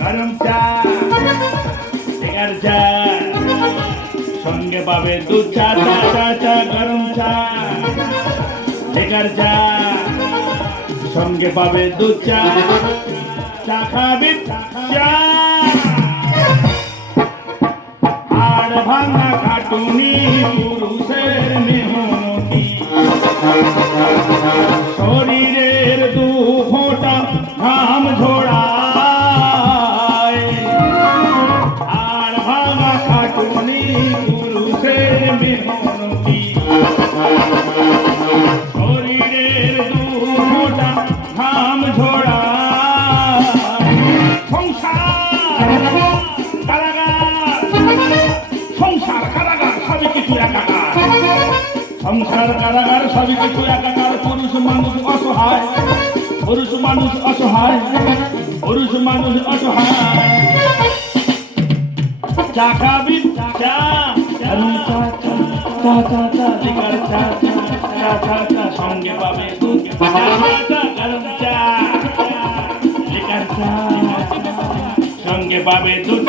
গরম চা লেকার চা সঙ্গে পাবে দুধ চা চা চা চা গরম চা লেকার চা সঙ্গে পাবে দুধ চা চা খাবে চা আর ভাঙা খাটুনি পুরুষের মেহনতি শরীরের দু ফোঁটা ঘাম ঝোড়ায় আর ভাঙা খাটুনি পুরুষের মেহনতি শরীরের দু ফোঁটা ঘাম ঝোড়ায় সংসার কারাগার সংসার কারাগার সবই কিছু একাকার সংসার কারাগার সবই কিছু একাকার পুরুষ মানুষ অসহায় পুরুষ মানুষ অসহায় পুরুষ মানুষ অসহায় চা খাবি চা গরম চা চা চা চা চা লিকার চা চা চা চা চা সঙ্গে পাবে দুধ চা চা গরম চা লিকার চা সঙ্গে পাবে দুধ